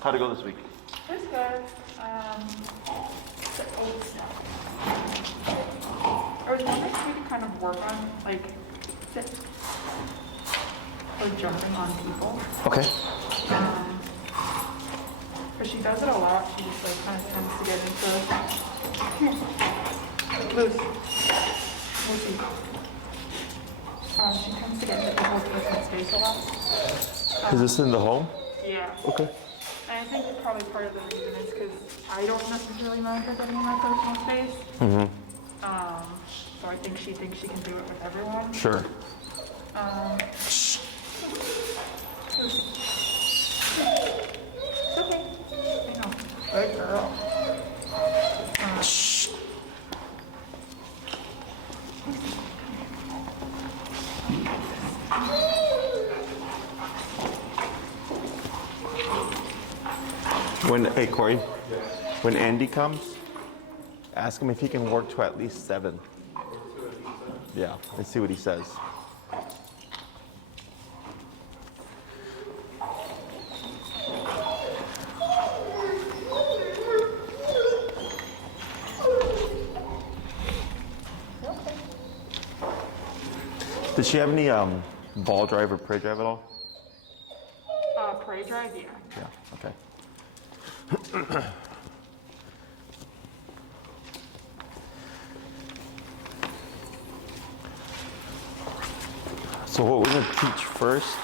How'd it go this week? It was good. The old stuff. I was wondering if we could kind of work on, like, or jumping on people. Okay. But she does it a lot. She just, like, kind of tends to get into loose. Lucy. She tends to get into people's personal space a lot. Is this in the home? Yeah. Okay. And I think probably part of the reason is because I don't necessarily mind her getting in my personal space. Mm-hmm. So I think she thinks she can do it with everyone. Sure. It's okay. I know. Good girl. Hey Corey, when Andy comes, ask him if he can work to at least 7. Yeah, let's see what he says. Did she have any ball drive or prey drive at all? Prey drive, yeah. Yeah, okay. So what we're going to teach first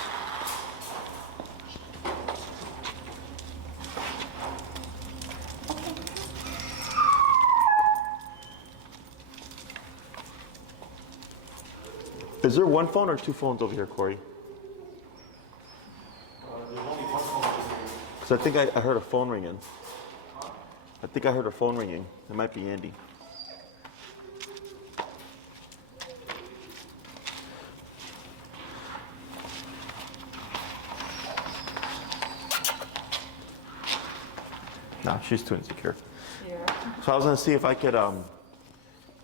is there one phone or 2 phones over here, Corey? Because I think I heard a phone ringing. I think I heard a phone ringing. It might be Andy. No, she's too insecure. Yeah. So I was gonna see if I could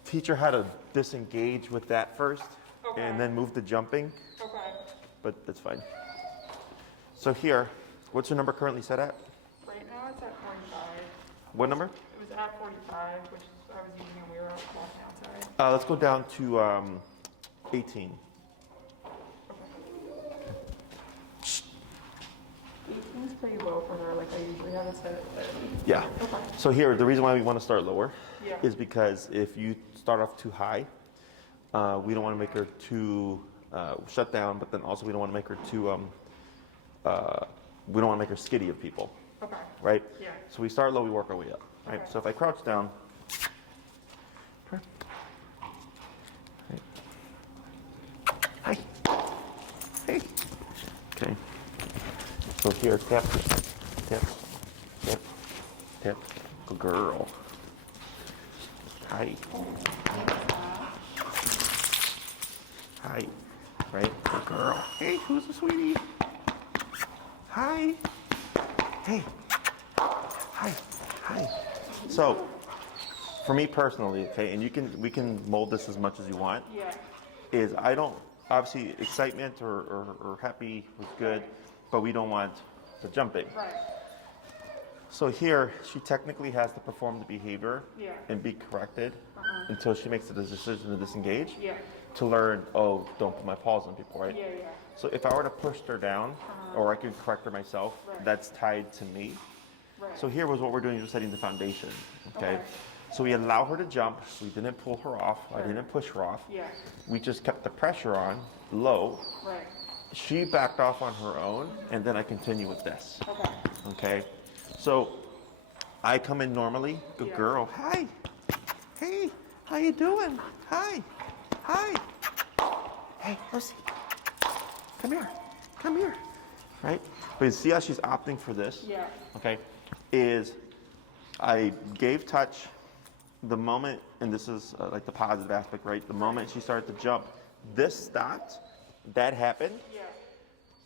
teach her how to disengage with that first, Okay. and then move to jumping, Okay. but that's fine. So here, what's your number currently set at? Right now it's at 45. What number? It was at 45, which I was using when we were out walking outside. Let's go down to 18. 18 is pretty low for her. Like I usually have it set at 30. Yeah. Okay. So here, the reason why we want to start lower Yeah. is because if you start off too high, we don't want to make her too shut down, but then also we don't want to make her too, we don't want to make her skitty of people, Okay. right? Yeah. So we start low, we work our way up, right? Okay. So if I crouch down, right. Hi, hey, okay. So here, tap, tap, tap, tap, good girl. Hi. Hi, right? Good girl. Hey, who's the sweetie? Hi. Hey. Hi. Hi. So, for me personally, okay, and we can mold this as much as you want. Yeah. Is I don't obviously excitement or happy was good, but we don't want the jumping. Right. So here, she technically has to perform the behavior Yeah. and be corrected until she makes the decision to disengage. Yeah. To learn, oh, don't put my paws on people, right? Yeah, yeah. So if I were to push her down, or I could correct her myself, Right. that's tied to me. Right. So here was what we're doing, is we're setting the foundation, okay? Okay. So we allow her to jump, we didn't pull her off, I Right. didn't push her off. Yeah. We just kept the pressure on, low. Right. She backed off on her own, and then I continue with this, Okay. okay? So I come in normally, good Yeah. girl, hi, hey, how you doing? Hi, hi, hey, Lucy, come here, right? But you see how she's opting for this? Yeah. Okay, is I gave touch the moment, and this is like the positive aspect, right? The moment she started to jump, this stopped, that happened. Yeah.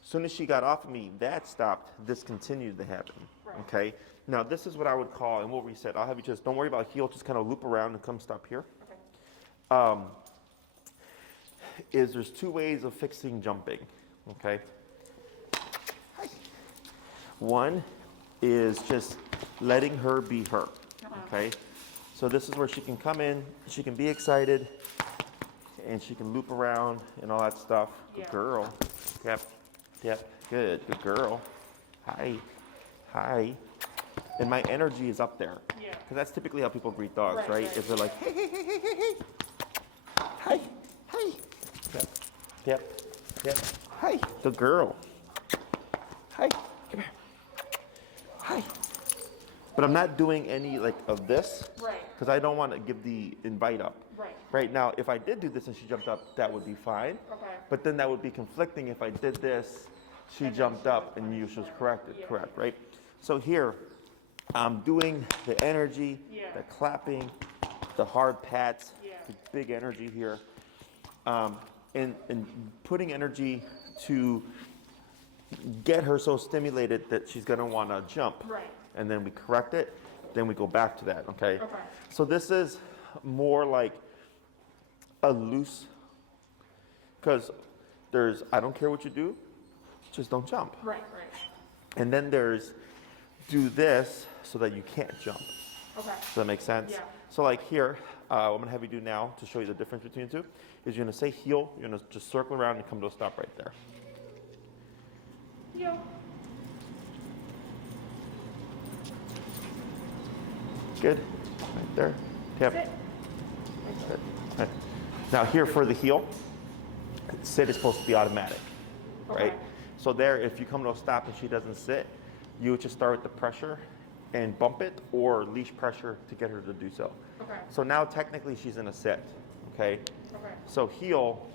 As soon as she got off of me, that stopped, this continued to happen, Right. okay? Now this is what I would call, and we'll reset, I'll have you just, don't worry about heel, just kind of loop around and come stop here. Okay. Is there's 2 ways of fixing jumping, okay? Hi. One is just letting her be her, okay? So this is where she can come in, she can be excited, and she can loop around and all that stuff. Good girl. Yep, yep, good girl. Hi, hi. And my energy is up there. Yeah. Because that's typically how people greet dogs, right? If they're like, hey, hey, hey, hey, hey, hey. Hi, hi. Yep, yep, yep. Hi, good girl. Hi, come here. Hi. But I'm not doing any like of this. Right. Because I don't want to give the invite up. Right. Right now, if I did do this and she jumped up, that would be fine. Okay. But then that would be conflicting if I did this, she jumped up and you was corrected, correct, right? So here, I'm doing the energy, the clapping, the hard pats, the big energy here, and putting energy to get her so stimulated that she's gonna wanna jump. Right. And then we correct it, then we go back to that, okay? Okay. So this is more like a loose, because there's, I don't care what you do, just don't jump. Right. And then there's, do this so that you can't jump. Okay. Does that make sense? Yeah. So like here, what I'm gonna have you do now to show you the difference between the two, is you're gonna say heel, you're gonna just circle around and come to a stop right there. Heel. Good, right there, tap. Sit. Right. Now here for the heel, sit is supposed to be automatic, right? Okay. So there, if you come to a stop and she doesn't sit, you would just start with the pressure and bump it, or leash pressure to get her to do so. Okay. So now technically she's in a sit, okay? Okay. So heel,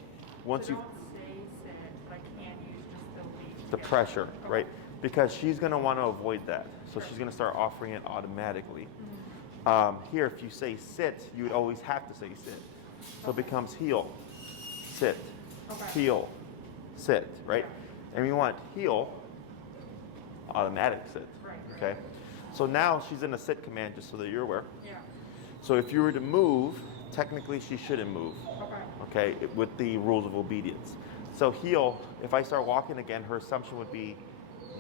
once So you, don't say sit, but I can use just the leash. the pressure, right? Because she's gonna wanna avoid that. So she's gonna start offering it automatically. Here, if you say sit, you would always have to say sit. So it becomes heel, sit, heel, sit, right? And we want heel, automatic sit, okay? So now she's in a sit command, just so that you're aware. Yeah. So if you were to move, technically she shouldn't move, Okay. okay, with the rules of obedience. So heel, if I start walking again, her assumption would be,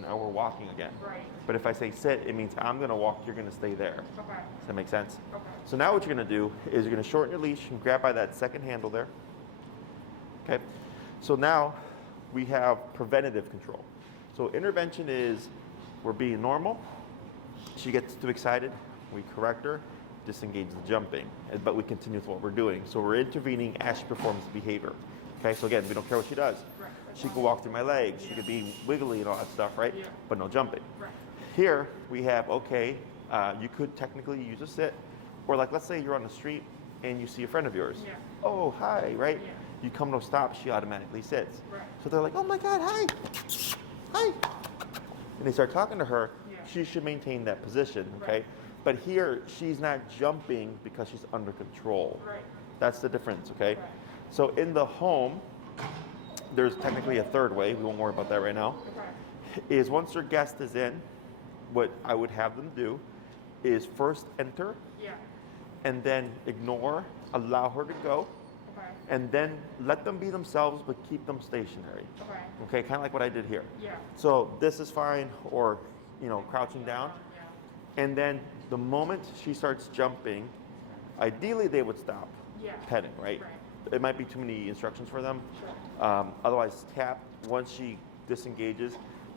now we're walking again. Right. But if I say sit, it means I'm gonna walk, you're gonna stay there. Okay. Does that make sense? Okay. So now what you're gonna do is you're gonna shorten your leash and grab by that second handle there. Okay? So now we have preventative control. So intervention is we're being normal, she gets too excited, we correct her, disengage the jumping, but we continue with what we're doing. So we're intervening as she performs the behavior. Okay, so again, we don't care what she does. Right. She could walk through my legs, she could be wiggly and all that stuff, right? Yeah. But no jumping. Right. Here we have, okay, you could technically use a sit, or like let's say you're on the street and you see a friend of yours. Yeah. Oh, hi, right? Yeah. You come to a stop, she automatically sits. Right. So they're like, oh my God, hi, hi. And they start talking to her, Yeah. she should maintain that position, okay? Right. But here, she's not jumping because she's under control. Right. That's the difference, okay? Right. So in the home, there's technically a third way, we won't worry about that right now, Okay. is once your guest is in, what I would have them do is first enter Yeah. and then ignore, allow her to go, Okay. and then let them be themselves but keep them stationary. Okay. Okay, kind of like what I did here. Yeah. So this is fine, or crouching down, Yeah. and then the moment she starts jumping, ideally they would stop Yeah. petting, right? Right. It might be too many instructions for them. Sure. Otherwise, tap. Once she disengages,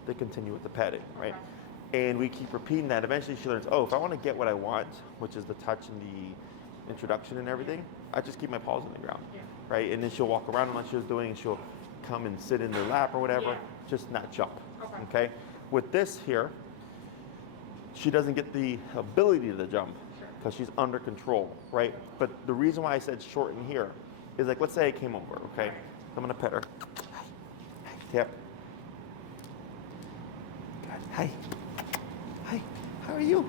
they continue with the petting, right? Okay. And we keep repeating that. Eventually, she learns, oh, if I want to get what I want, which is the touch and the introduction and everything, I just keep my paws on the ground, Yeah. right? And then she'll walk around like she was doing, and she'll come and sit in their lap or whatever, Yeah. just not jump, Okay. With this here, she doesn't get the ability to jump because she's under control, right? But the reason why I said shorten here is like, let's say I came over, okay? Right. I'm gonna pet her. Hi, tap. Good. Hi. Hi. How are you?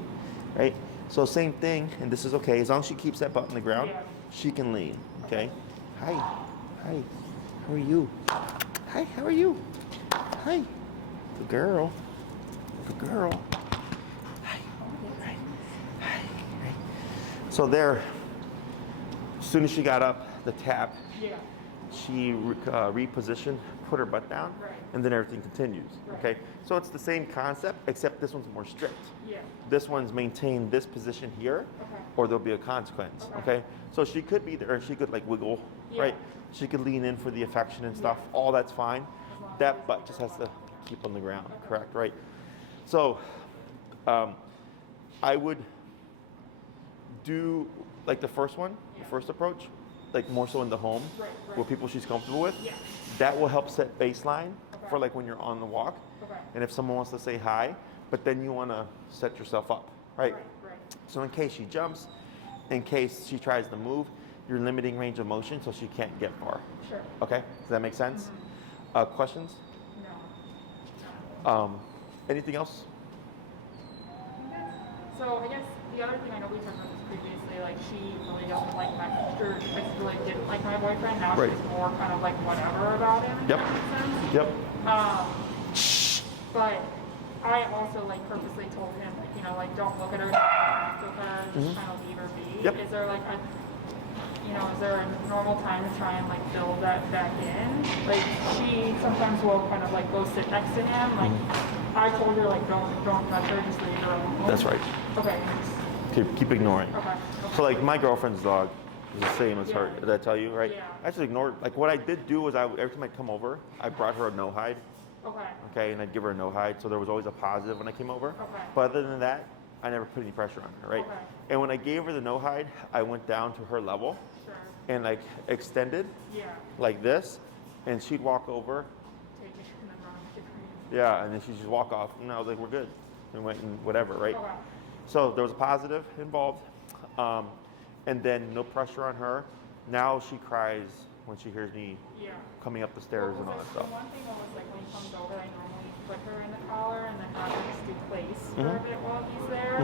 Right? So same thing, and this is okay. As long as she keeps that butt on the ground, Yeah. she can lean, okay? Hi. Hi. How are you? Hi, how are you? Hi. Good girl. Good girl. Hi. Hi. Hi. So there, as soon as she got up, the tap, Yeah. she repositioned, put her butt down, Right. and then everything continues. Right. Okay, so it's the same concept, except this one's more strict. Yeah. This one's maintain this position here, Okay. or there'll be a consequence. Okay. Okay, so she could be there, she could like wiggle, Yeah. right? She could lean in for the affection and stuff. Yeah. All that's fine. As long as That it's butt just has to butt. keep on the ground, Okay. correct? Right. So, I would do like the first one, Yeah. the first approach, like more so in the home Right, right. with people she's comfortable with. Yeah. That will help set baseline Okay. for like when you're on the walk. Okay. And if someone wants to say hi, but then you want to set yourself up, right? Right. So in case she jumps, in case she tries to move, you're limiting range of motion so she can't get far. Sure. Okay, does that make sense? Questions? No. Anything else? So I guess the other thing, I know we talked about this previously, like she really doesn't like my, or basically didn't like my boyfriend. Now Right. she's more kind of like whatever about him. If Yep. that makes sense. Yep. But I also like purposely told him, like, you know, like don't look at her, don't interact with her, just kind of leave her be. Yep. Is there like a, you know, is there a normal time to try and like build that back in? Like she sometimes will kind of like go sit next to him. Like I told her like don't touch her, just leave her alone. That's right. Okay. Keep ignoring. Okay. So like my girlfriend's dog is the same as her. Yeah. Did I tell you, right? Yeah. I just ignored. Like what I did do was every time I'd come over, I brought her a no hide. Okay. Okay, and I'd give her a no hide, so there was always a positive when I came over. Okay. But other than that, I never put any pressure on her, right? Okay. And when I gave her the no hide, I went down to her level Sure. and like extended Yeah. like this, and she'd walk over. Take it and then run with the cream. Yeah, and then she'd just walk off, and I was like, we're good. We went and whatever, right? Okay. So there was a positive involved, and then no pressure on her. Now she cries when she hears me Yeah. coming up the stairs and all that The stuff. one thing was like when he comes over, I normally put her in the collar and then have her just do place for a bit while he's there.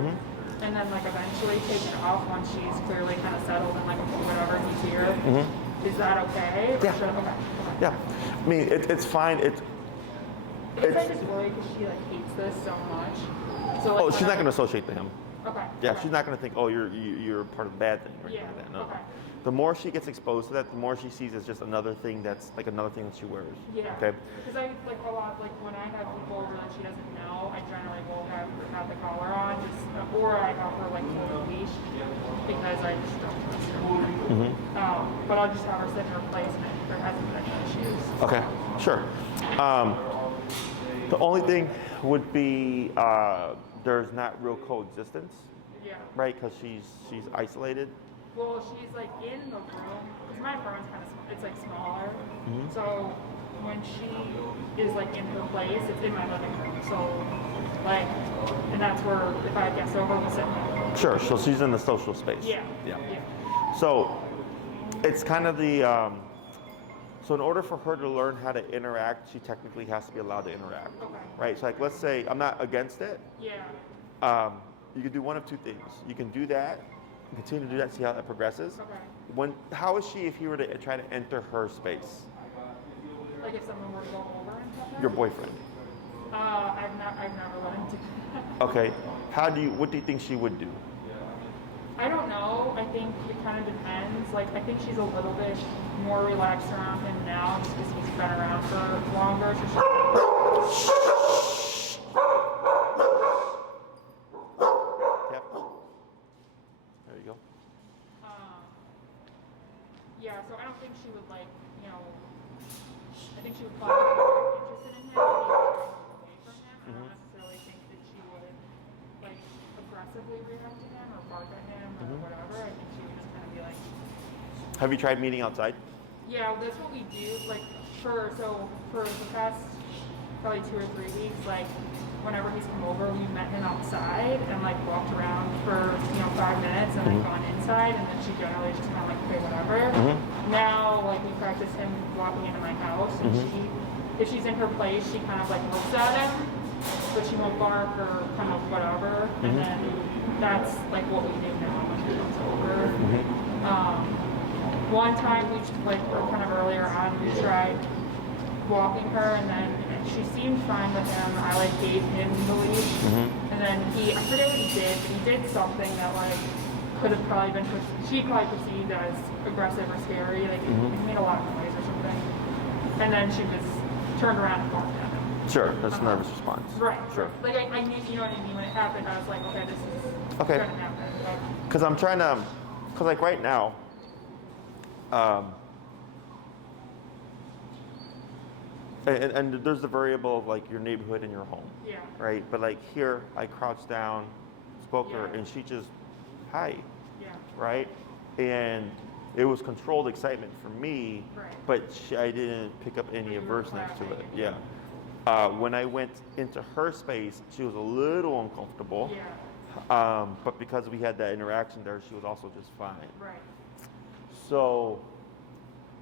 And then like eventually take it off once she's clearly kind of settled and like whatever he's here. Is that okay? Or Yeah. should I- okay. Yeah, I mean it's fine. I just worry because she like hates this so much. So like, Oh, she's not whenever- going to associate to him. Okay. Yeah, okay. she's not going to think, oh, you're part of the bad thing or anything Yeah, like that. No. okay. The more she gets exposed to that, the more she sees as just another thing that's like another thing that she wears. Yeah. Okay. Because I like a lot, like when I have people over that she doesn't know, I generally will have the collar on, just or I have her like hold a leash because I just don't trust her. But I'll just have her sit in her place and if there hasn't been any issues. Okay. Sure. The only thing would be there's not real coexistence, Yeah. right? Because she's isolated. Well, she's like in the room because my apartment's kind of it's like smaller. So when she is like in her place, it's in my living room. So like, and that's where if I have guests over, we'll sit in my living room. Sure. So she's in the social space. Yeah. Yeah. Yeah. So it's kind of the so in order for her to learn how to interact, she technically has to be allowed to interact. Okay. Right. So like let's say I'm not against it. Yeah. You can do one of two things. You can do that, and continue to do that, see how that progresses. Okay. How is she if you were to try to enter her space? Like if someone were to go over and something. Your boyfriend. I've never let him do that. Okay. What do you think she would do? I don't know. I think it kind of depends. Like, I think she's a little bit more relaxed around him now just because he's been around for longer. So Yep. There you go. yeah, so I don't think she would, like, you know, I think she would probably be interested in him, but he would go away from him. I don't necessarily think that she would, like, aggressively react to him or bark at him or whatever. I think she would just kind of be like, Have you tried meeting outside? yeah, that's what we do. Like for the past probably 2 or 3 weeks, like whenever he's come over, we met him outside and like walked around for 5 minutes and then gone inside, and then she generally just kind of like okay whatever. Now like we practice him walking into my house, and if she's in her place, she kind of like looks at him, but she won't bark or kind of whatever, and then that's like what we do now when he comes over. One time we like or kind of earlier on we tried walking her, and then she seemed fine with him. I like gave him the leash, and then I forget what he did, but he did something that like could have probably been, she probably perceived as aggressive or scary, like it made a lot of noise or something. And then she was turned around and barked at him. Sure, that's a nervous response. Right. Sure. Like I knew, you know what I mean? When it happened, I was like, okay, this is Okay. gonna happen. Because I'm trying to, because like right now, and there's the variable of like your neighborhood and your home. Yeah. Right? But like here, I crouched down, spoke to her, Yeah. and she just, hi. Yeah. Right? And it was controlled excitement for me, Right. but I didn't pick up any You were averseness to it. clapping. Yeah. When I went into her space, she was a little uncomfortable. Yeah. But because we had that interaction there, she was also just fine. Right. So,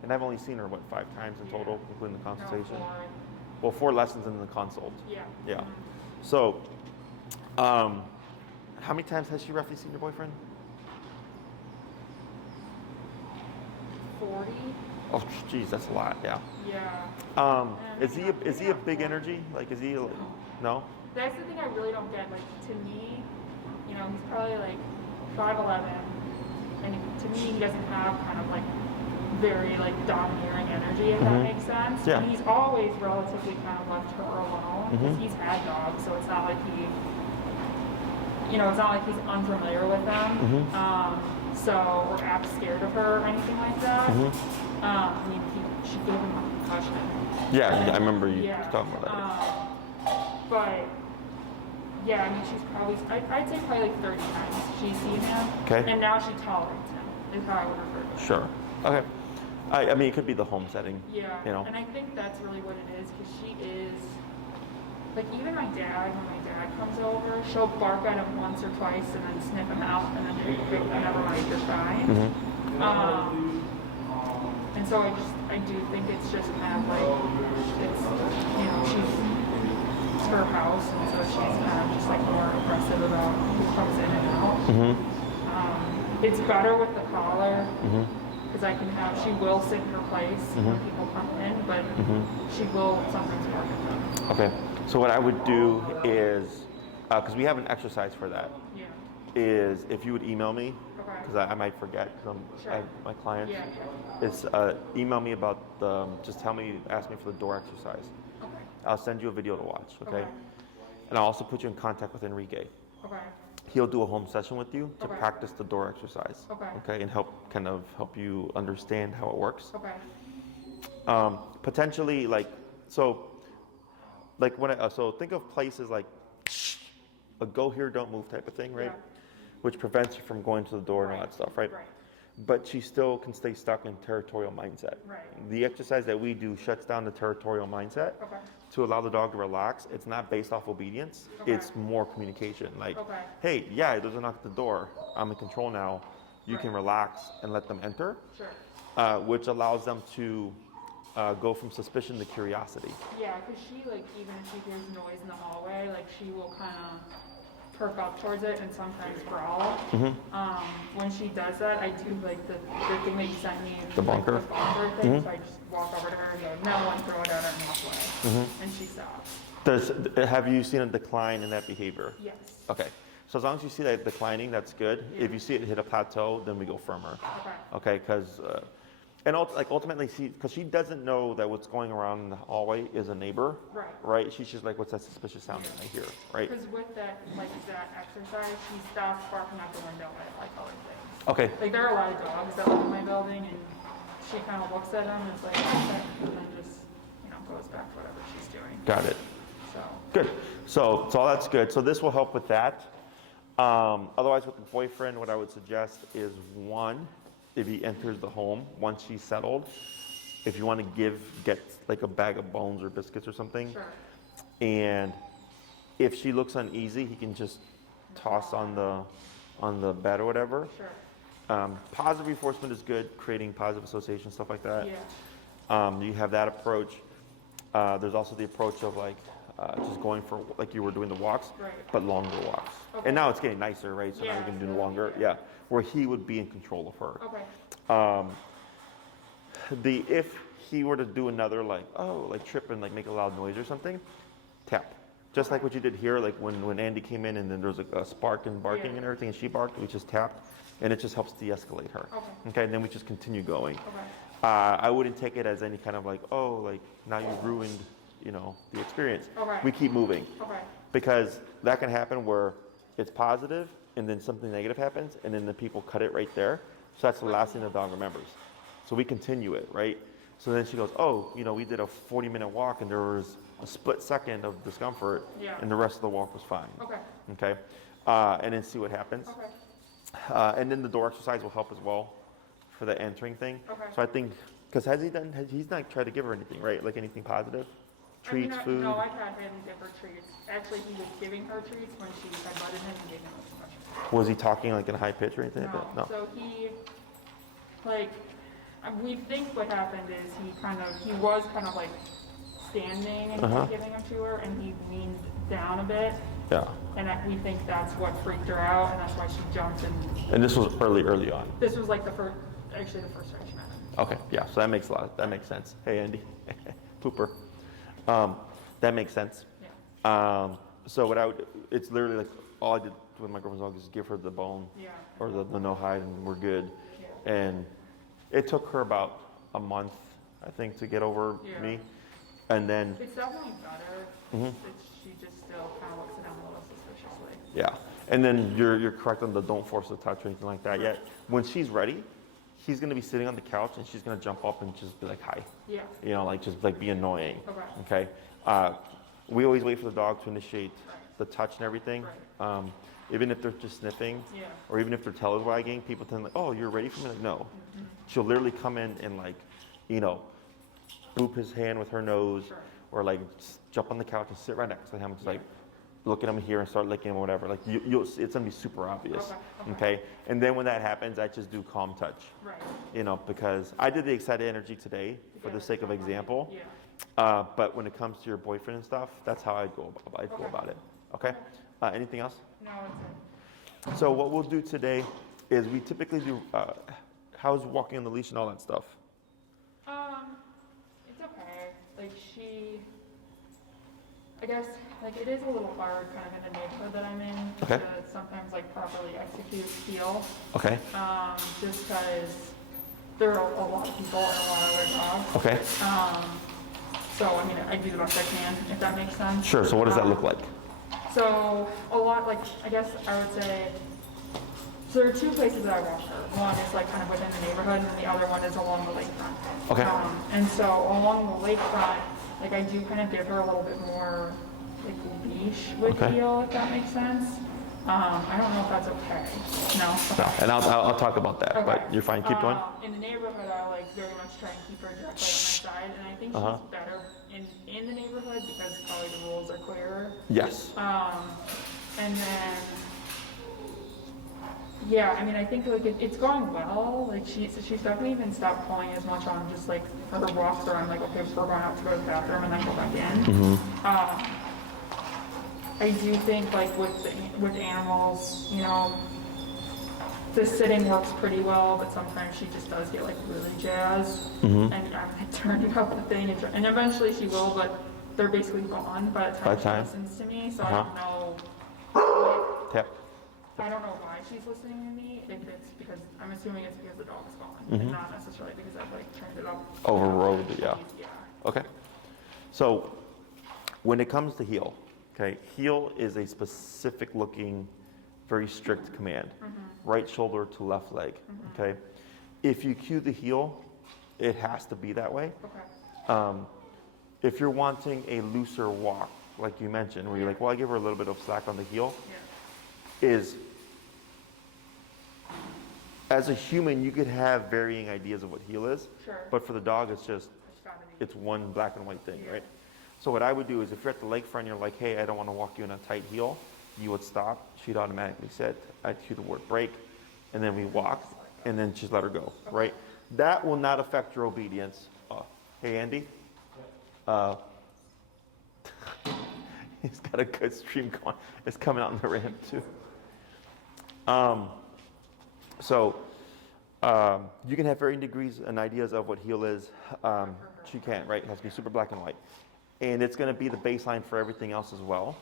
and I've only seen her, what, 5 times in Yeah. total, including the No, consultation? 4. Well, 4 lessons in the consult. Yeah. Yeah. Mhm. So, how many times has she roughly seen your boyfriend? 40. Oh, geez, that's a lot. Yeah. Yeah. Is he a big energy? Like, is he? No. That's the thing I really don't get. Like, to me, you know, he's probably like 5'11", and to me, he doesn't have kind of like very like domineering energy, if that makes sense. Yeah. And he's always relatively kind of left her alone because he's had dogs, so it's not like it's not like he's unfamiliar with them. So or acts scared of her or anything like that. I mean, she gave him a concussion. Yeah, I remember you Yeah. talking about that. But yeah, I mean, she's probably, I'd say probably like 30 times she's seen him. Okay. And now she tolerates him, is how I would refer to it. Sure. Okay. I mean, it could be the home setting. Yeah. You know. And I think that's really what it is, because she is, like, even my dad, when my dad comes over, she'll bark at him once or twice and then sniff him out and then be like, never mind, you're fine. And so I do think it's just kind of like, it's, it's her house, and so she's kind of just like more aggressive about who comes in and out. It's better with the collar, because she will sit in her place when people come in, but she will sometimes bark at them. Okay. So what I would do is, because we have an exercise for that, Yeah. is if you would email me, Okay. because I might forget, because Sure. my clients, Yeah. is email me about just ask me for the door exercise. Okay. I'll send you a video to watch, okay? Okay. And I'll also put you in contact with Enrique. Okay. He'll do a home session with you to Okay. practice the door exercise. Okay. And help you understand how it works. Okay. Potentially, so think of places like a go here, don't move type of thing, right? Yeah. Which prevents you from going to the door and all that stuff, right? Right. But she still can stay stuck in territorial mindset. Right. The exercise that we do shuts down the territorial mindset Okay. to allow the dog to relax. It's not based off obedience. Okay. It's more communication. Like, Okay. hey, yeah, there's a knock at the door. I'm in control now. You can Right. relax and let them enter, Sure. which allows them to go from suspicion to curiosity. Yeah, because she, like, even if she hears noise in the hallway, like, she will kind of perk up towards it and sometimes growl. When she does that, I do, like, the thing that you sent me. The bunker? Like, the bunker thing, so I just walk over to her and go, no, and throw it at her and walk away. And she stops. Have you seen a decline in that behavior? Yes. Okay. So as long as you see that declining, that's good. Yeah. If you see it hit a plateau, then we go firmer. Okay. Okay, because ultimately, because she doesn't know that what's going around in the hallway is a neighbor, Right. right? She's just like, what's that suspicious sound that I hear, right? Because with that, like, that exercise, she stops barking out the window at, like, other things. Okay, Like, there are a lot of dogs that live in my building, and she kind of looks at them and is like, okay, and then just, goes back to whatever she's doing. got it. So, Good. So that's good. So this will help with that. Otherwise, with the boyfriend, what I would suggest is one, if he enters the home, once she's settled, if you want to get like a bag of bones or biscuits or something. sure. And if she looks uneasy, he can just toss on the bed or whatever. Sure. Positive reinforcement is good, creating positive association, stuff like that. Yeah. You have that approach. There's also the approach of just going for, like you were doing the walks, Right. but longer walks. Okay. And now it's getting nicer, right? So now Yeah, you can do absolutely, longer, yeah. where he would be in control of her. Okay. If he were to do another trip and make a loud noise or something, tap. Just like what you did here, like when Andy came in and then there was a spark and barking and everything, and she barked, we just tapped, and it just helps de-escalate her. Okay, and then we just continue going. Okay. I wouldn't take it as any kind of like, oh, like now you ruined, the experience. Okay. We keep moving. Okay. Because that can happen where it's positive and then something negative happens and then the people cut it right there. So that's the last thing the dog remembers. So we continue it, right? So then she goes, oh, we did a 40-minute walk and there was a split second of discomfort and the rest of the walk was fine. Okay. Okay? And then see what happens. Okay. And then the door exercise will help as well for the entering thing. Okay. So I think, because he's not tried to give her anything, right? Like anything positive? Treats, food? No, I've had him give her treats. Actually, he was giving her treats when she had butted him and gave him too much. Was he talking like in a high pitch or anything No. like that? No. So he, we think what happened is he was kind of like standing and giving them to her, and he leaned down a bit. Yeah. And we think that's what freaked her out, and that's why she jumped and. And this was early on. This was like the first time she met him. Okay, yeah, so that makes sense. Hey, Andy, pooper. That makes sense. Yeah. So it's literally like all I did with my girlfriend's dog is give her the bone or the no hide, and we're good. Yeah. And it took her about a month, I think, to get over me. And then it's definitely better. She just still kind of looks at him a little suspiciously. yeah, and then you're correct on the don't force the touch or anything like that yet. When she's ready, he's gonna be sitting on the couch and she's gonna jump up and just be like, hi. Yeah. Like just like be annoying. Okay. Okay. We always wait for the dog to initiate the touch and everything. Right. Even if they're just sniffing, or even if they're tail wagging, people tend like, oh, you're ready for me? Like, no. She'll literally come in and like, boop his hand with her nose, or like just jump on the couch and sit right next to him, just like look at him here and start licking him or whatever. Like it's gonna be super obvious. Okay. And then when that happens, I just do calm touch. Right. Because I did the excited energy today for the sake of example. Yeah. But when it comes to your boyfriend and stuff, that's how I go about it. Okay. Anything else? No, that's it. So what we'll do today is we typically do how's walking on the leash and all that stuff. It's okay. Like I guess it is a little hard kind of in the neighborhood that I'm in to sometimes properly execute heel. Okay. Just because there are a lot of people and a lot of other dogs. Okay. So I do the best I can, if that makes sense. Sure. So what does that look like? So a lot, I guess I would say, so there are two places that I walk her. One is kind of within the neighborhood, and the other one is along the lakefront. Okay. And so along the lakefront, I do kind of give her a little bit more leash with heel, if that makes sense. I don't know if that's okay. No. No. And I'll talk about that. But you're fine. Keep going. In the neighborhood, I very much try and keep her directly on my side, and I think she's better in the neighborhood because probably the rules are clearer. Yes. And then, I think it's going well. She's definitely even stopped pulling as much on just for her walks where I'm okay, we're going out to go to the bathroom and then go back in. I do think with animals, the sitting works pretty well, but sometimes she just does get really jazzed, and I'm turning up the thing, and eventually she will, but they're basically gone by the time she listens to me. So I don't know. I don't know why she's listening to me. If it's because I'm assuming it's because the dog's gone, and not necessarily because I've turned it up. Overrode it, yeah. Okay. So when it comes to heel, heel is a specific looking, very strict command. Right shoulder to left leg. Okay. If you cue the heel, it has to be that way. Okay. If you're wanting a looser walk, like you mentioned, where you're well, I give her a little bit of slack on the heel, is as a human, you could have varying ideas of what heel is, but for the dog, it's one black and white thing, right? So what I would do is if you're at the lakefront, you're like, hey, I don't want to walk you in a tight heel, you would stop, she'd automatically sit, I'd cue the word break, and then we walk, and then just let her go, right? That will not affect your obedience. Hey, Andy? He's got a good stream going. It's coming out in the ramp, too. So you can have varying degrees and ideas of what heel is. She can't, right? It has to be super black and white. and it's going to be the baseline for everything else as well.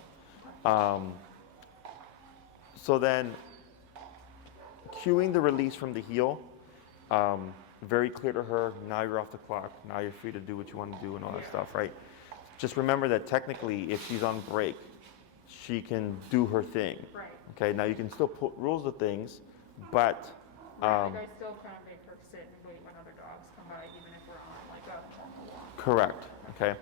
So then, cueing the release from the heel, very clear to her, now you're off the clock, now you're free to do what you want to do and all that stuff, right? Just remember that technically, if she's on break, she can do her thing. Right. Okay, now you can still put rules to things, but Right, like I still kind of make her sit and wait when other dogs come by, even if we're on like a normal walk. correct, okay?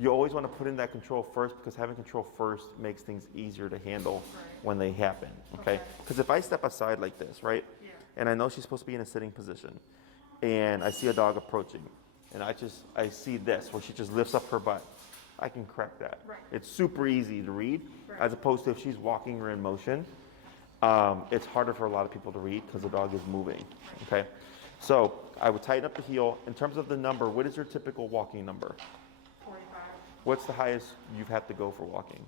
You always want to put in that control first, because having control first makes things easier to handle when they happen, okay? Because if I step aside like this, right? Yeah. And I know she's supposed to be in a sitting position, and I see a dog approaching, and I see this, where she just lifts up her butt. I can correct that. Right. It's super easy to read, as opposed to if she's walking or in motion. It's harder for a lot of people to read because the dog is moving, okay? So I would tighten up the heel. In terms of the number, what is your typical walking number? 45. What's the highest you've had to go for walking?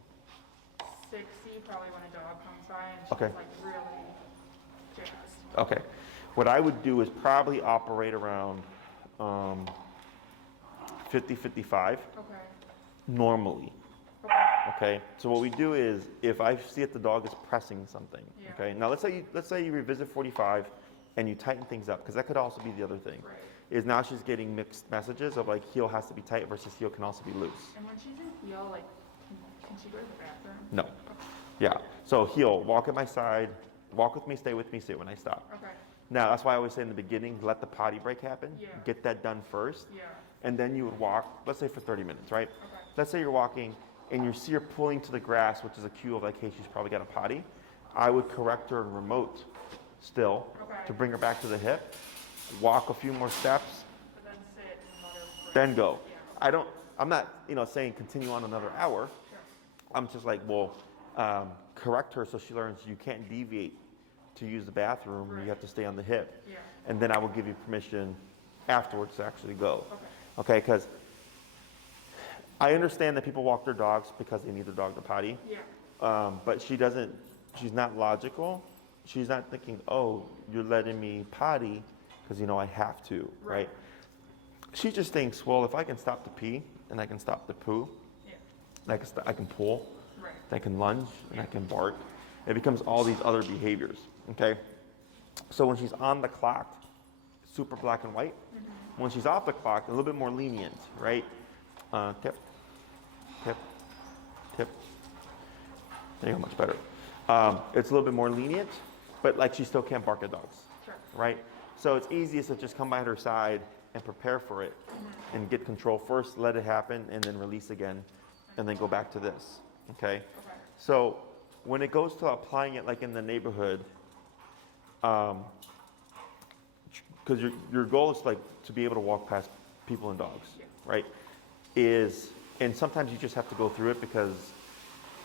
60, probably when a dog comes by and she's Okay. like really jazzed. Okay. What I would do is probably operate around 50, 55 Okay. normally. Okay. Okay. So what we do is, if I see that the dog is pressing something, Yeah. okay. Now let's say you revisit 45, and you tighten things up, because that could also be the other thing. Right. Is now she's getting mixed messages of like heel has to be tight versus heel can also be loose. And when she's in heel, like, can she go to the bathroom? No. Yeah. So heel, walk at my side, walk with me, stay with me, sit when I stop. Okay. Now that's why I always say in the beginning, let the potty break happen. Yeah. Get that done first. Yeah. And then you would walk, let's say for 30 minutes, right? Okay. Let's say you're walking and you see her pulling to the grass, which is a cue of like, hey, she's probably got a potty. I would correct her in remote still to bring her back to the hip, walk a few more steps, But then sit and let her. then go. Yeah. I'm not, saying continue on another hour. Sure. I'm just like, well, correct her so she learns you can't deviate to use the bathroom. Right. You have to stay on the hip. Yeah. And then I will give you permission afterwards to actually go. Okay. Okay, because I understand that people walk their dogs because they need their dog to potty. Yeah. But she's not logical. She's not thinking, oh, you're letting me potty because I have to, right? She just thinks, well, if I can stop the pee and I can stop the poo, Yeah. I can pull, Right. I can lunge, and I can bark. It becomes all these other behaviors, okay? So when she's on the clock, super black and white. Mm-hmm. When she's off the clock, a little bit more lenient, right? Tip, tip, tip. There you go, much better. It's a little bit more lenient, but like she still can't bark at dogs, Sure. right? So it's easiest to just come by her side and prepare for it and get control first, let it happen, and then release again, and then go back to this, okay? Okay. So when it goes to applying it like in the neighborhood, because your goal is like to be able to walk past people and dogs, right? And sometimes you just have to go through it because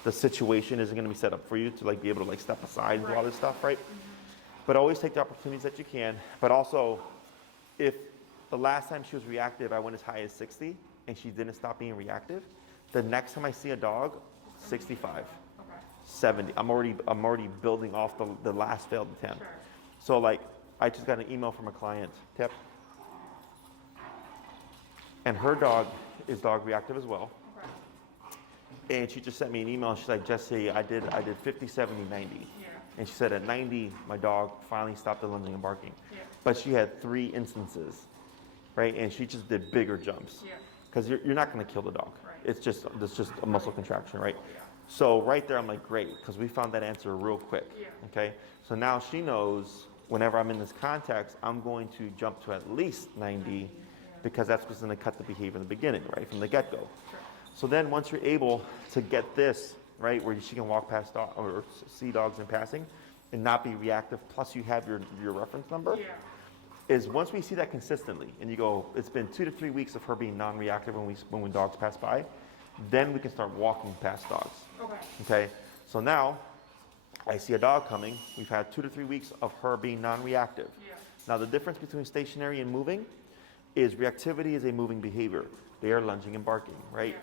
the situation isn't going to be set up for you to like be able to like step aside and do all this stuff, right? But always take the opportunities that you can. But also, if the last time she was reactive, I went as high as 60, and she didn't stop being reactive, the next time I see a dog, 65, Okay. 70. I'm already building off the last failed attempt. Sure. So like, I just got an email from a client, Tip, and her dog is dog reactive as well. Okay. And she just sent me an email. She's like, Jesse, I did 50, 70, 90. Yeah. And she said at 90, my dog finally stopped the lunging and barking. Yeah. But she had 3 instances, right? And she just did bigger jumps. Yeah. Because you're not going to kill the dog. Right. It's just a muscle contraction, right? Yeah. So right there, I'm like, great, because we found that answer real quick. Yeah. Okay. So now she knows whenever I'm in this context, I'm going to jump to at least 90, because that's what's going to cut the behavior in the beginning, right, from the get-go. Sure. So then once you're able to get this, right, where she can walk past or see dogs in passing and not be reactive, plus you have your reference number, Yeah. is once we see that consistently, and you go, it's been 2 to 3 weeks of her being non-reactive when dogs pass by, then we can start walking past dogs. Okay. Okay, so now I see a dog coming. We've had 2 to 3 weeks of her being non-reactive. Yeah. Now the difference between stationary and moving is reactivity is a moving behavior. They are lunging and barking, right?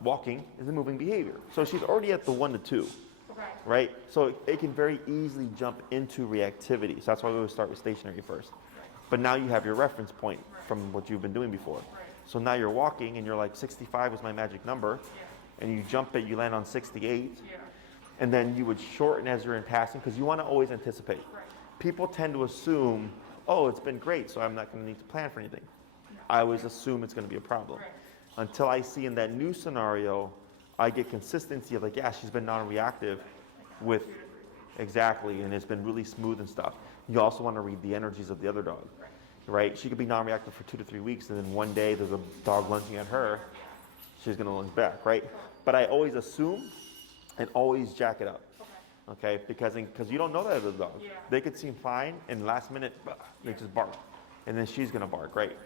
Walking is a moving behavior. So she's already at the 1 to 2. Okay. Right? So it can very easily jump into reactivity. So that's why we always start with stationary first. Right. But now you have your reference point from what you've been doing before. Right. So now you're walking and you're like 65 was my magic number, and you jump it, you land on 68, and then you would shorten as you're in passing because you want to always anticipate. Right. People tend to assume, oh, it's been great, so I'm not going to need to plan for anything. No. I always assume it's going to be a problem. Right. Until I see in that new scenario, I get consistency of like, yeah, she's been non-reactive with, exactly, and it's been really smooth and stuff. You also want to read the energies of the other dog, right? She could be non-reactive for 2 to 3 weeks, and then one day there's a dog lunging at her, she's going to lunge back, right? But I always assume and always jack it up, okay? Because you don't know that other dog. Yeah. They could seem fine, and last minute, they just bark, and then she's going to bark, right?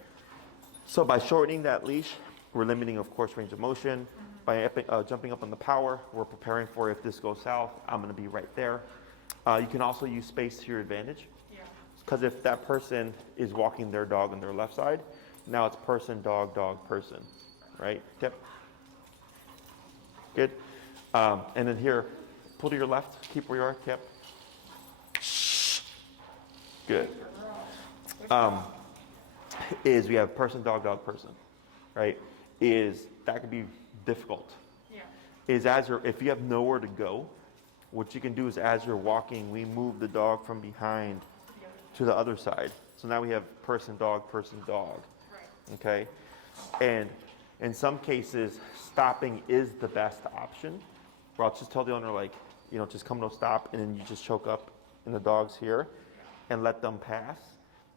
So by shortening that leash, we're limiting, of course, range of motion. By jumping up on the power, we're preparing for if this goes south, I'm going to be right there. You can also use space to your advantage. Because if that person is walking their dog on their left side, now it's person, dog, dog, person, right? Yep. Good. And then here, pull to your left, keep where you are, yep. Good. Is we have person, dog, dog, person, right? Is that could be difficult. Is if you have nowhere to go, what you can do is as you're walking, we move the dog from behind to the other side. So now we have person, dog, okay? And in some cases, stopping is the best option. Where I'll just tell the owner like, just come to a stop, and then you just choke up in the dogs here and let them pass.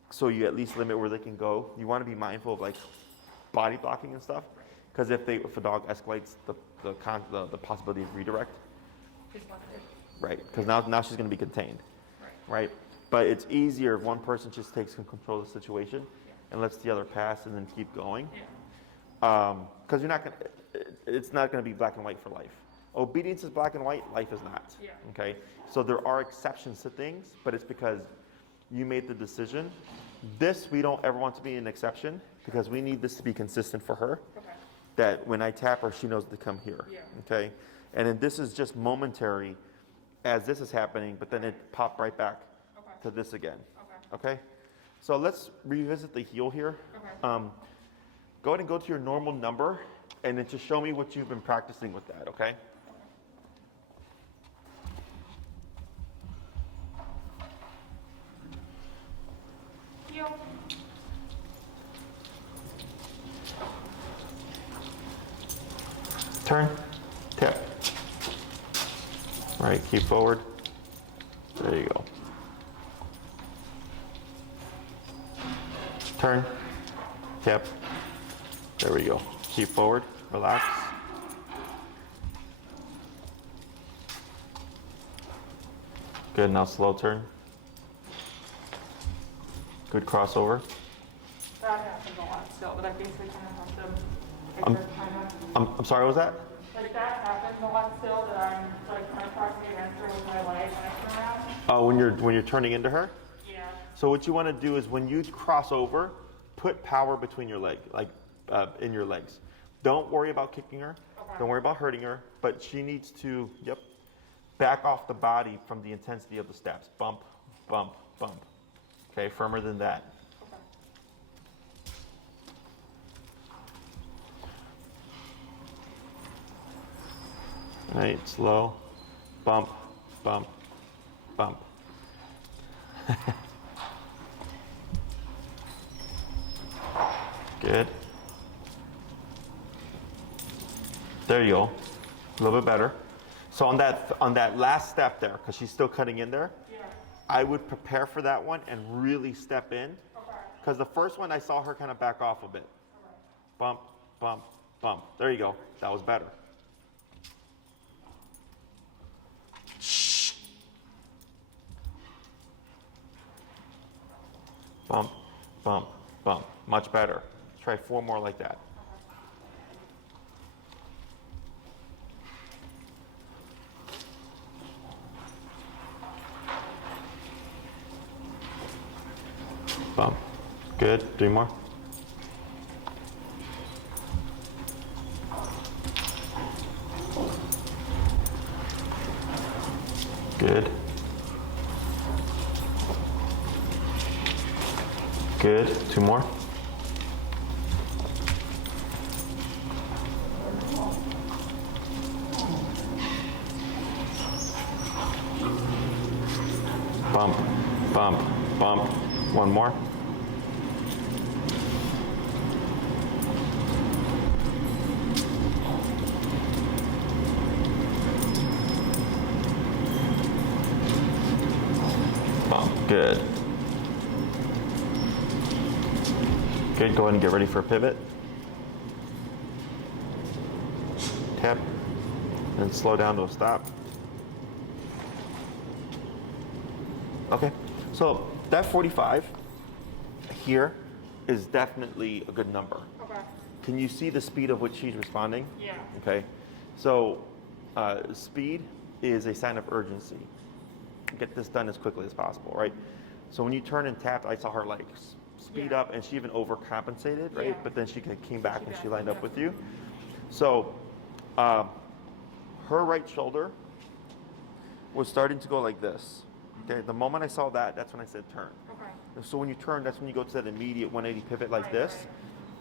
So you at least limit where they can go. You want to be mindful of like body blocking and stuff. Because if a dog escalates the possibility of redirect, right? Because now she's going to be contained, right? But it's easier if one person just takes control of the situation and lets the other pass and then keep going. Because it's not going to be black and white for life. Obedience is black and white, life is not. Okay? So there are exceptions to things, but it's because you made the decision. This we don't ever want to be an exception because we need this to be consistent for her. That when I tap her, she knows to come here. Okay? And then this is just momentary as this is happening, but then it popped right back to this again. Okay? So let's revisit the heel here. Go ahead and go to your normal number and then just show me what you've been practicing with that, okay? Heel. Turn, tap. All right, keep forward. There you go. Turn, tap. There we go. Keep forward, relax. Good, now slow turn. Good crossover. That happens a lot still, but I basically kind of have to I'm sorry, what was that? like that happens a lot still, that I'm like kind of pressing against her with my leg when I turn around. Oh, when you're turning into her? Yeah. So what you want to do is when you cross over, put power between your leg, like in your legs. Don't worry about kicking her. Don't worry about hurting her. But she needs to, back off the body from the intensity of the steps. Bump, bump, bump. Okay, firmer than that. All right, slow. Bump, bump, bump. Good. There you go. A little bit better. So on that last step there, because she's still cutting in there, I would prepare for that one and really step in. Because the first one I saw her kind of back off a bit. Bump, bump, bump. There you go. That was better. Bump, bump, bump. Much better. Try 4 more like that. Bump. Good. 3 more. Good. Good. 2 more. One more. Oh, good. Good, go ahead and get ready for a pivot. Tap, and slow down to a stop. Okay, so that 45 here is definitely a good number. Okay. Can you see the speed of which she's responding? Yeah. Okay, so speed is a sign of urgency. Get this done as quickly as possible, right? So when you turn and tapped, I saw her like speed up, and she even overcompensated, right? Yeah. But then she came back and she lined up with you. So her right shoulder was starting to go like this. Okay, the moment I saw that, that's when I said turn. Okay. So when you turn, that's when you go to that immediate 180 pivot like Right, this,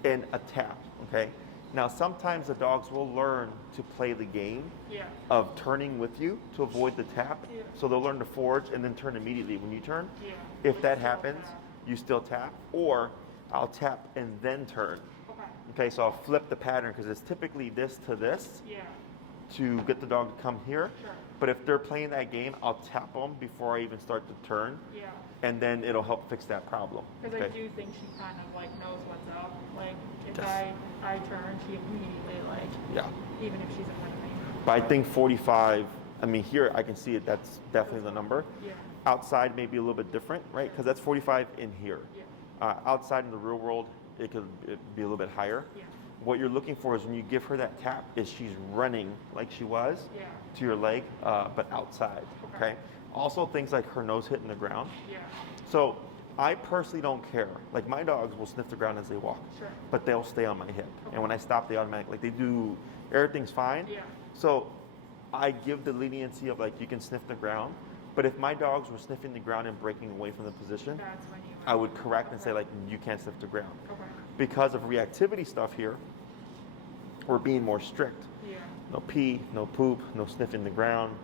and a tap, okay? Now sometimes the dogs will learn to play the game Yeah. of turning with you to avoid the tap. Yeah. So they'll learn to forge and then turn immediately when you turn. Yeah. If that happens, you still tap, or I'll tap and then turn. Okay. Okay, so I'll flip the pattern because it's typically this to this Yeah. to get the dog to come here. Sure. But if they're playing that game, I'll tap them before I even start to turn, Yeah. and then it'll help fix that problem. Because I do think she kind of like knows what's up. Like if Yes. I turn, she immediately like Yeah. even if she's in front of me. But I think 45, I mean, here I can see it, that's definitely the number. Yeah. Outside may be a little bit different, right? Because that's 45 in here. Yeah. Outside in the real world, it could be a little bit higher. Yeah. What you're looking for is when you give her that tap, is she's running like she was Yeah. to your leg, but outside, Okay. okay? Also things like her nose hitting the ground. Yeah. So I personally don't care. Like my dogs will sniff the ground as they walk, Sure. but they'll stay on my hip. Okay. And when I stop, they automatically, like they do, everything's fine. Yeah. So I give the leniency of like, you can sniff the ground, but if my dogs were sniffing the ground and breaking away from the position, That's when you. I would correct and say like, you can't sniff the ground. Okay. Because of reactivity stuff here, we're being more strict. Yeah. No pee, no poop, no sniffing the ground,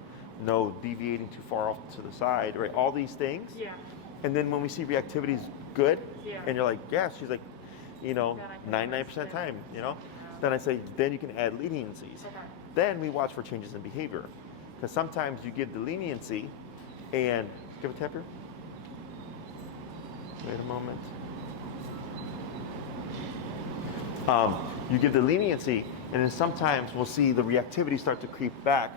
no deviating too far off to the side, right? All these things. Yeah. And then when we see reactivity is good, Yeah. and you're like, yeah, she's like, you know, Then I can 99% of the time, you know? Yeah. Then I say, then you can add leniencies. Okay. Then we watch for changes in behavior. Because sometimes you give the leniency and, give a tap here. Wait a moment. You give the leniency, and then sometimes we'll see the reactivity start to creep back.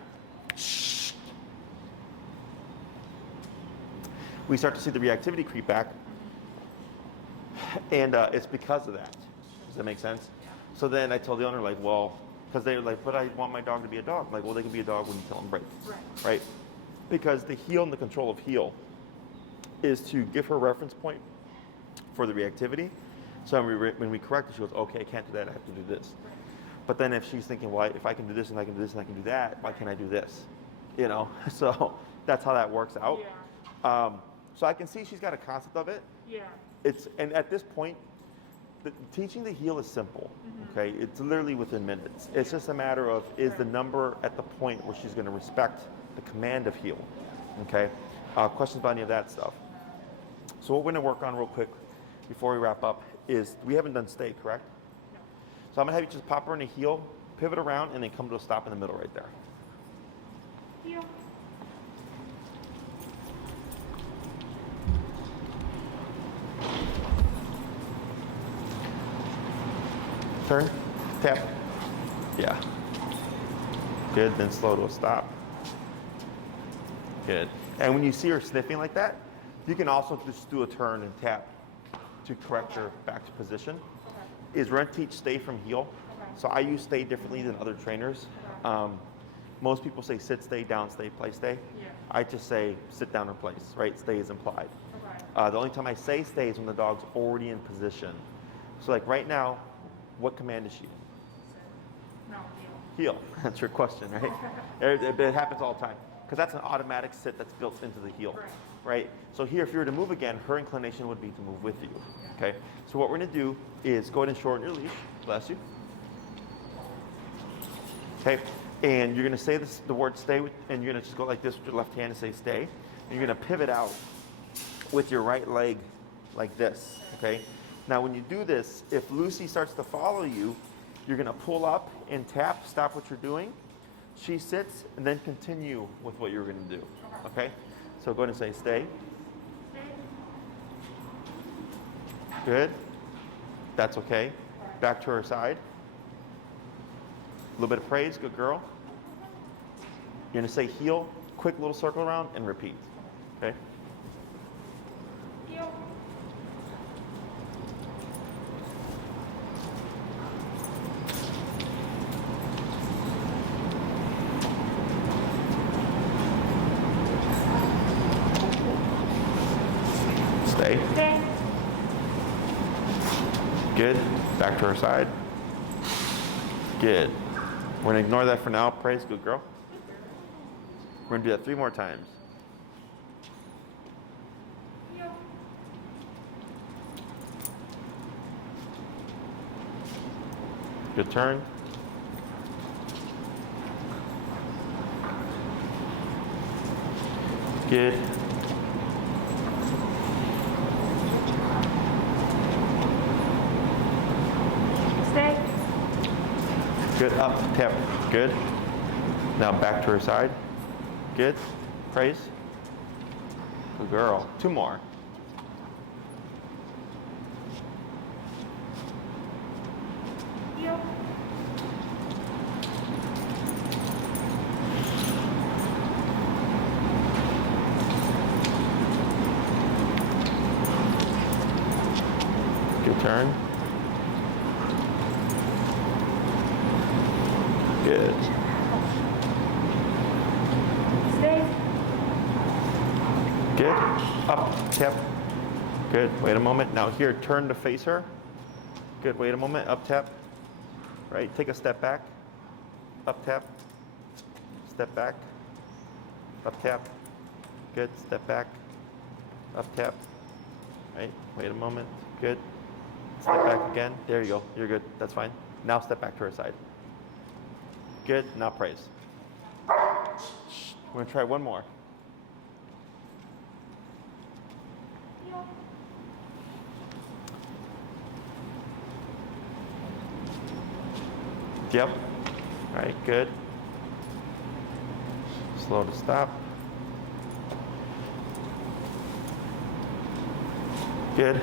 We start to see the reactivity creep back, and it's because of that. Does that make sense? Yeah. So then I told the owner, like, well, because they're like, but I want my dog to be a dog. Like, well, they can be a dog when you tell them break, Right. right? Because the heel and the control of heel is to give her a reference point for the reactivity. So when we correct her, she goes, okay, I can't do that, I have to do this. Right. But then if she's thinking, well, if I can do this and I can do this and I can do that, why can't I do this? You know, so that's how that works out. Yeah. So I can see she's got a concept of it. Yeah. And at this point, teaching the heel is simple, okay? It's literally within minutes. It's just a matter of, is the number at the point where she's gonna respect the command of heel, okay? Questions about any of that stuff? So what we're gonna work on real quick before we wrap up is, we haven't done stay, correct? No. So I'm gonna have you just pop her in a heel, pivot around, and then come to a stop in the middle right there. Heel. Turn, tap, yeah. Good, then slow to a stop. Good. And when you see her sniffing like that, you can also just do a turn and tap to correct her back to position. Okay. Is run, teach, stay from heel. Okay. So I use stay differently than other trainers. Most people say sit, stay, down, stay, play, stay. Yeah. I just say sit down or place, right? Stay is implied. Okay. The only time I say stay is when the dog's already in position. So like right now, what command is she in? No, heel. Heel. That's your question, right? It happens all the time. Because that's an automatic sit that's built into the heel, right? So here, if you were to move again, her inclination would be to move with you, okay? So what we're gonna do is go ahead and shorten your leash, bless you. Okay, and you're gonna say the word stay, and you're gonna just go like this with your left hand and say stay. And you're gonna pivot out with your right leg like this, okay? Now when you do this, if Lucy starts to follow you, you're gonna pull up and tap, stop what you're doing. She sits and then continue with what you're gonna do, okay? So go ahead and say stay. Good. That's okay. Back to her side. A little bit of praise, good girl. You're gonna say heel, quick little circle around and repeat, okay? Heel. Stay. Stay. Good. Back to her side. Good. We're gonna ignore that for now. Praise, good girl. We're gonna do that 3 more times. Heel. Good turn. Good. Stay. Good. Up. Tap. Good. Now back to her side. Good. Praise. Good girl. 2 more. Heel. Good turn. Good. Stay. Good. Up. Tap. Good. Wait a moment. Now here, turn to face her. Good. Wait a moment. Up tap. Right. Take a step back. Up tap. Step back. Up tap. Good. Step back. Up tap. Right. Wait a moment. Good. Step back again. There you go. You're good. That's fine. Now step back to her side. Good. Now praise. We're going to try one more. Heel. Yep. All right. Good. Slow to stop. Good.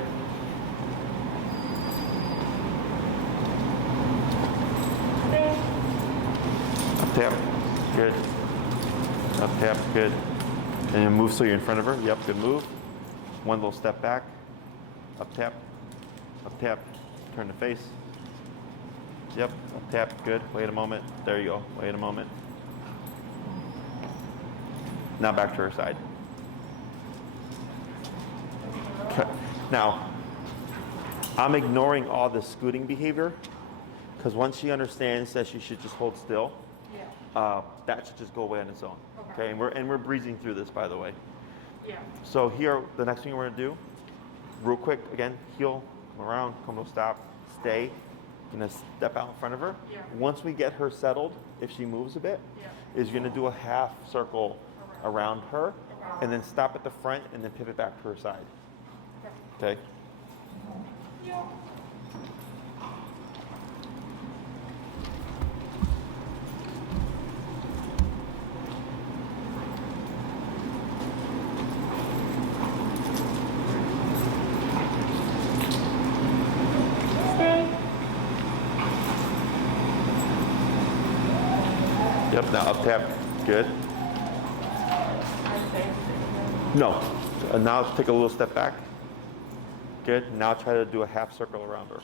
Stay. Up tap. Good. Up tap. Good. And then move so you're in front of her. Yep. Good move. One little step back. Up tap. Up tap. Turn to face. Yep. Up tap. Good. Wait a moment. There you go. Wait a moment. Now back to her side. Okay. Now, I'm ignoring all the scooting behavior because once she understands that she should just hold still, Yeah. that should just go away on its own. Okay. Okay, and we're breezing through this, by the way. Yeah. So here, the next thing we're gonna do, real quick, again, heel, come around, come to a stop, stay. Gonna step out in front of her. Yeah. Once we get her settled, if she moves a bit, Yeah. is you're gonna do a half circle around her, and then stop at the front, and then pivot back to her side. Okay. Heel. Stay. Yep. Now up tap. Good. I stay. No. Now take a little step back. Good. Now try to do a half circle around her.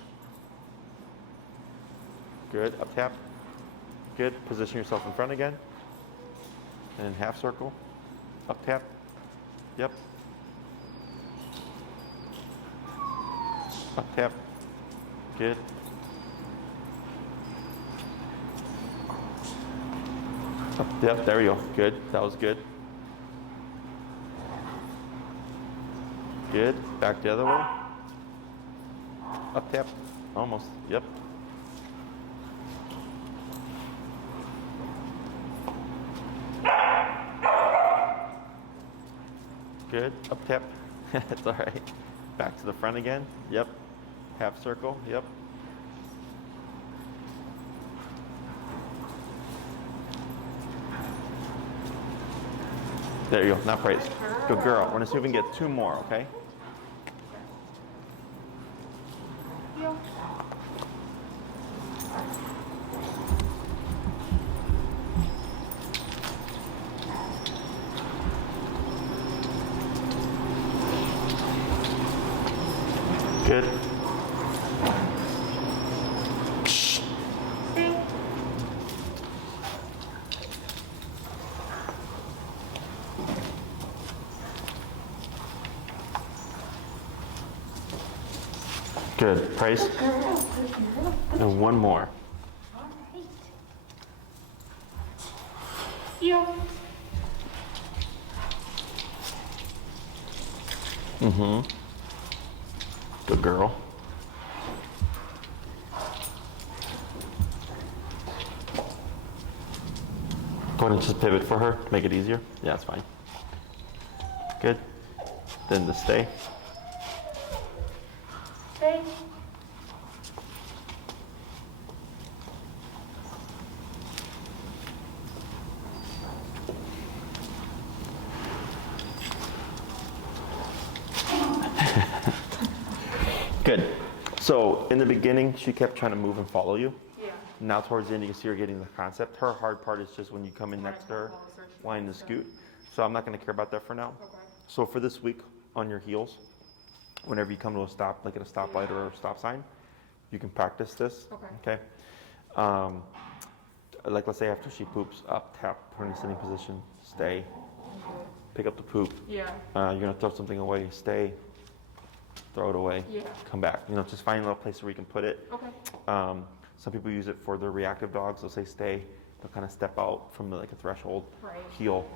Good. Up tap. Good. Position yourself in front again. And half circle. Up tap. Yep. Up tap. Good. Up, yep, there we go. Good. That was good. Good. Back the other way. Up tap. Almost. Yep. Good. Up tap. That's all right. Back to the front again. Yep. Half circle. Yep. There you go. Now praise. Good girl. We're gonna see if we can get 2 more. Okay. Good. Good. Praise. And 1 more. Good girl. Go ahead and just pivot for her, make it easier. Yeah, that's fine. Good. Then the stay. Stay. Good. So in the beginning, she kept trying to move and follow you. Yeah. Now towards the end, you can see her getting the concept. Her hard part is just when you come in next to her, wanting to scoot. So I'm not going to care about that for now. Okay. So for this week, on your heels, whenever you come to a stop, like at a stoplight or a stop sign, you can practice this. Okay. Like let's say after she poops, up, tap, put her in a sitting position, stay, pick up the poop. Yeah. You're gonna throw something away, stay, throw it away, Yeah. come back. You know, just find a little place where you can put it. Okay. Some people use it for their reactive dogs. They'll say stay. They'll kind of step out from like a threshold, Right. heel,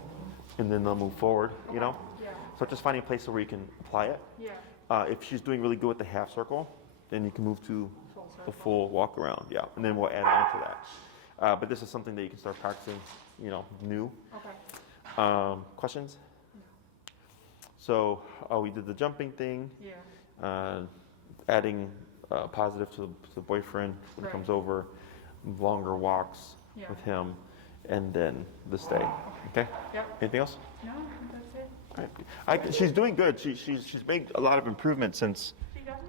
and then they'll move forward. You know. Yeah. So just finding a place where you can apply it. Yeah. If she's doing really good with the half circle, then you can move to Full the circle. full walk around. Yeah, and then we'll add on to that. But this is something that you can start practicing. You know, new. Okay. Questions? So we did the jumping thing. Yeah. Adding positive to the boyfriend when he Right. comes over, longer walks Yeah. with him, and then the stay. Okay. Yep. Anything else? No, I think that's it. All right. She's doing good. She's made a lot of improvement since She doesn't?